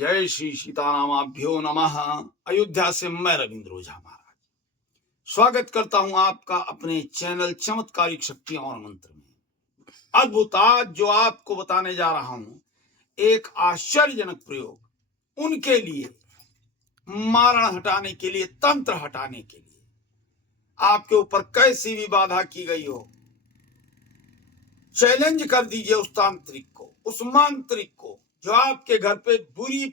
जय श्री सीतारामाभ्यो नमः। अयोध्या से मैं रविंद्र ओझा महाराज स्वागत करता हूं आपका अपने चैनल चमत्कारिक शक्तियां और मंत्र में। अद्भुत आज जो आपको बताने जा रहा हूं, एक आश्चर्यजनक प्रयोग उनके लिए, मारण हटाने के लिए, तंत्र हटाने के लिए। आपके ऊपर कैसी भी बाधा की गई हो, चैलेंज कर दीजिए उस तांत्रिक को, उस मांत्रिक को जो आपके घर पे बुरी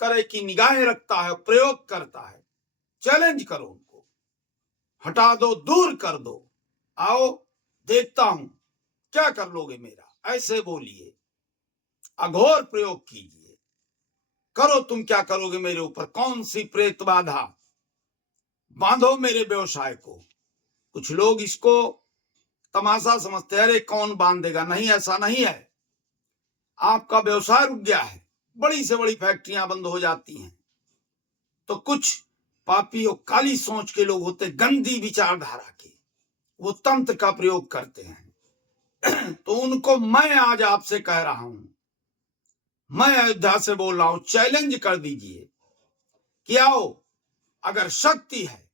तरह की निगाहें रखता है, प्रयोग करता है। चैलेंज करो उनको, हटा दो, दूर कर दो। आओ देखता हूं क्या कर लोगे मेरा, ऐसे बोलिए, अघोर प्रयोग कीजिए। करो, तुम क्या करोगे मेरे ऊपर, कौन सी प्रेत बाधा, बांधो मेरे व्यवसाय को। कुछ लोग इसको तमाशा समझते हैं, अरे कौन बांधेगा। नहीं, ऐसा नहीं है। आपका व्यवसाय रुक गया है, बड़ी से बड़ी फैक्ट्रियां बंद हो जाती हैं, तो कुछ पापी और काली सोच के लोग होते, गंदी विचारधारा के, वो तंत्र का प्रयोग करते हैं। तो उनको मैं आज आपसे कह रहा हूं, मैं अयोध्या से बोल रहा हूं, चैलेंज कर दीजिए कि आओ, अगर शक्ति है,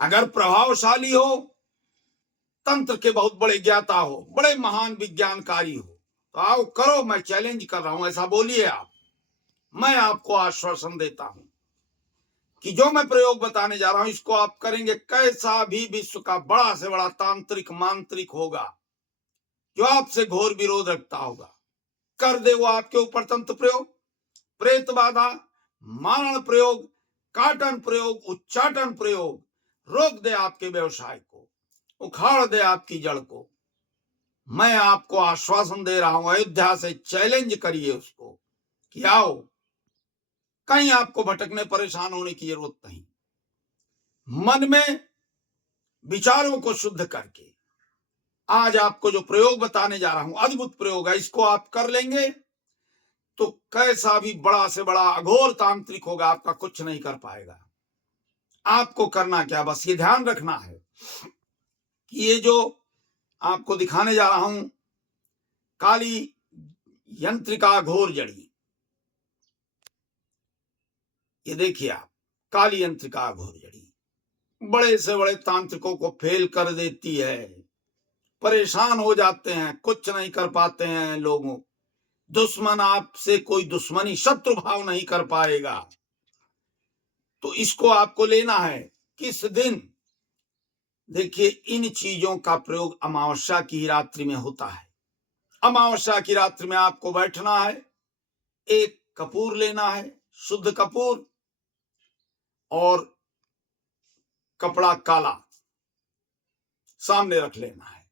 अगर प्रभावशाली हो, तंत्र के बहुत बड़े ज्ञाता हो, बड़े महान विज्ञानकारी हो, तो आओ करो, मैं चैलेंज कर रहा हूं, ऐसा बोलिए आप। मैं आपको आश्वासन देता हूं कि जो मैं प्रयोग बताने जा रहा हूं, इसको आप करेंगे, कैसा भी विश्व का बड़ा से बड़ा तांत्रिक मांत्रिक होगा जो आपसे घोर विरोध रखता होगा, कर दे वो आपके ऊपर तंत्र प्रयोग, प्रेत बाधा, मारण प्रयोग, काटन प्रयोग, उच्चाटन प्रयोग, रोक दे आपके व्यवसाय को, उखाड़ दे आपकी जड़ को। मैं आपको आश्वासन दे रहा हूं, अयोध्या से चैलेंज करिए उसको कि आओ, कहीं आपको भटकने परेशान होने की जरूरत नहीं। मन में विचारों को शुद्ध करके आज आपको जो प्रयोग बताने जा रहा हूं, अद्भुत प्रयोग है, इसको आप कर लेंगे तो कैसा भी बड़ा से बड़ा अघोर तांत्रिक होगा, आपका कुछ नहीं कर पाएगा। आपको करना क्या, बस ये ध्यान रखना है कि ये जो आपको दिखाने जा रहा हूं, काली यंत्रिका घोर जड़ी, ये देखिए आप, काली यंत्रिका घोर जड़ी बड़े से बड़े तांत्रिकों को फेल कर देती है, परेशान हो जाते हैं, कुछ नहीं कर पाते हैं लोगों। दुश्मन आपसे कोई दुश्मनी, शत्रु भाव नहीं कर पाएगा। तो इसको आपको लेना है किस दिन। देखिए, इन चीजों का प्रयोग अमावस्या की रात्रि में होता है। अमावस्या की रात्रि में आपको बैठना है, एक कपूर लेना है, शुद्ध कपूर, और कपड़ा काला सामने रख लेना है,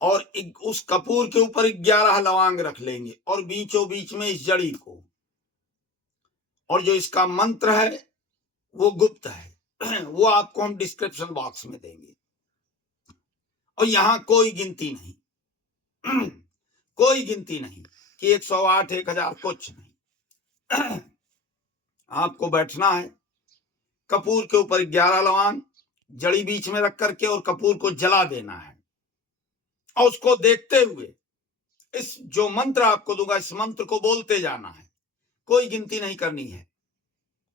और उस कपूर के ऊपर 11 लौंग रख लेंगे, और बीचों बीच में इस जड़ी को, और जो इसका मंत्र है वो गुप्त है, वो आपको हम डिस्क्रिप्शन बॉक्स में देंगे। और यहां कोई गिनती नहीं, कोई गिनती नहीं कि 108, 1000, कुछ नहीं। आपको बैठना है, कपूर के ऊपर 11 लौंग, जड़ी बीच में रख करके, और कपूर को जला देना है, और उसको देखते हुए इस जो मंत्र आपको दूंगा, इस मंत्र को बोलते जाना है। कोई गिनती नहीं करनी है,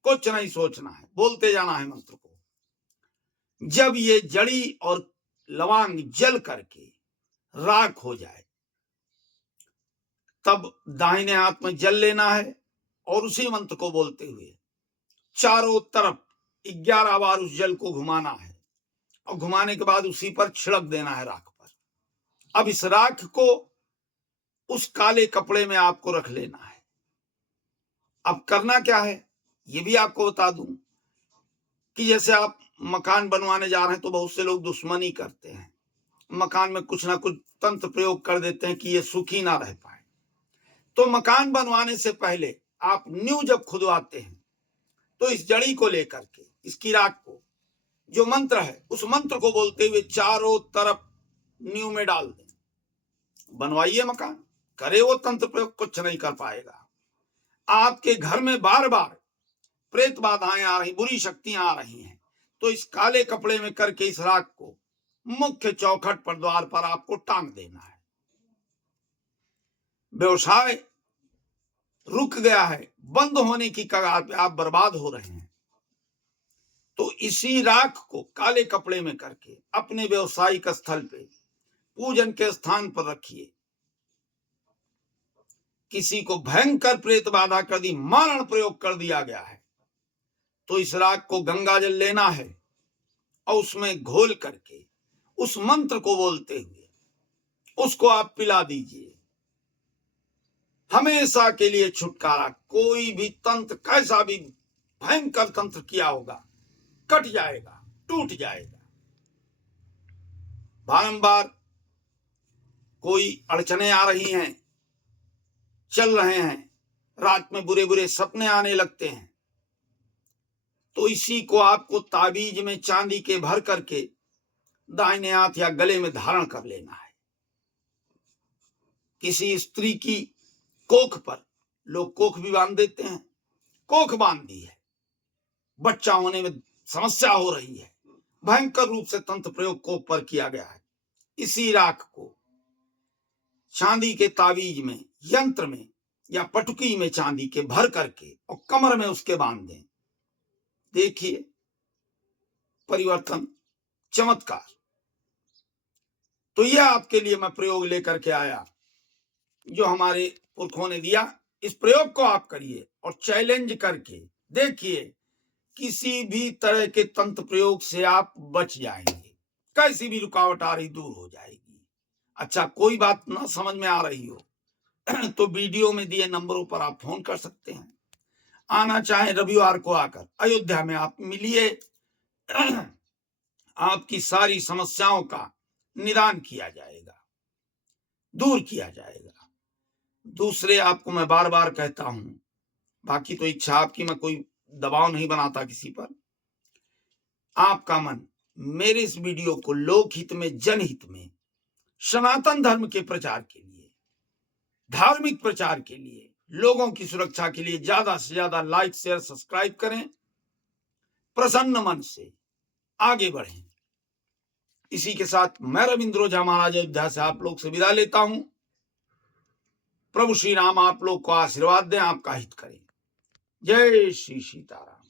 कुछ नहीं सोचना है, बोलते जाना है मंत्र को। जब ये जड़ी और लौंग जल करके राख हो जाए, तब दाहिने हाथ में जल लेना है, और उसी मंत्र को बोलते हुए चारों तरफ 11 बार उस जल को घुमाना है, और घुमाने के बाद उसी पर छिड़क देना है, राख पर। अब इस राख को उस काले कपड़े में आपको रख लेना है। अब करना क्या है ये भी आपको बता दूं कि जैसे आप मकान बनवाने जा रहे हैं, तो बहुत से लोग दुश्मनी करते हैं, मकान में कुछ ना कुछ तंत्र प्रयोग कर देते हैं कि ये सुखी ना रह पाए। तो मकान बनवाने से पहले आप नींव जब खुदवाते हैं, तो इस जड़ी को लेकर के, इसकी राख को, जो मंत्र है उस मंत्र को बोलते हुए चारों तरफ नींव में डाल दें, बनवाइए मकान, करे वो तंत्र प्रयोग, कुछ नहीं कर पाएगा। आपके घर में बार बार प्रेत बाधाएं आ रही, बुरी शक्तियां आ रही हैं, तो इस काले कपड़े में करके इस राख को मुख्य चौखट पर, द्वार पर आपको टांग देना है। व्यवसाय रुक गया है, बंद होने की कगार पे, आप बर्बाद हो रहे हैं। तो इसी राख को काले कपड़े में करके अपने व्यवसायिक स्थल पे पूजन के स्थान पर रखिए। किसी को भयंकर प्रेत बाधा कर दी, मारण प्रयोग कर दिया गया है, तो इस राख को गंगा जल लेना है और उसमें घोल करके उस मंत्र को बोलते हुए उसको आप पिला दीजिए। हमेशा के लिए छुटकारा। कोई भी तंत्र, कैसा भी भयंकर तंत्र किया होगा, कट जाएगा, टूट जाएगा। बारंबार कोई अड़चने आ रही हैं, चल रहे हैं, रात में बुरे बुरे सपने आने लगते हैं, तो इसी को आपको ताबीज में चांदी के भर करके दाहिने हाथ या गले में धारण कर लेना है। किसी स्त्री की कोख पर, लोग कोख भी बांध देते हैं, कोख बांध दी है, बच्चा होने में समस्या हो रही है, भयंकर रूप से तंत्र प्रयोग कोख पर किया गया है। इसी राख को चांदी के ताबीज में, यंत्र में या पटुकी में चांदी के भर करके और कमर में उसके बांध दें। देखिए परिवर्तन, चमत्कार। तो यह आपके लिए मैं प्रयोग लेकर के आया जो हमारे पुरखों ने दिया। इस प्रयोग को आप करिए और चैलेंज करके देखिए, किसी भी तरह के तंत्र प्रयोग से आप बच जाएंगे। कैसी भी रुकावट आ रही दूर हो जाएगी। अच्छा, कोई बात ना समझ में आ रही हो तो वीडियो में दिए नंबरों पर आप फोन कर सकते हैं। आना चाहे रविवार को आकर अयोध्या में आप मिलिए, आपकी सारी समस्याओं का निदान किया जाएगा, दूर किया जाएगा। दूसरे, आपको मैं बार बार कहता हूं, बाकी तो इच्छा आपकी, मैं कोई दबाव नहीं बनाता किसी पर। आपका मन मेरे इस वीडियो को लोकहित में, जनहित में, सनातन धर्म के प्रचार के लिए, धार्मिक प्रचार के लिए, लोगों की सुरक्षा के लिए ज्यादा से ज्यादा लाइक, शेयर, सब्सक्राइब करें। प्रसन्न मन से आगे बढ़ें। इसी के साथ मैं रविंद्र ओझा महाराज अयोध्या से आप लोग से विदा लेता हूं। प्रभु श्री राम आप लोग को आशीर्वाद दें, आपका हित करें। जय श्री सीताराम।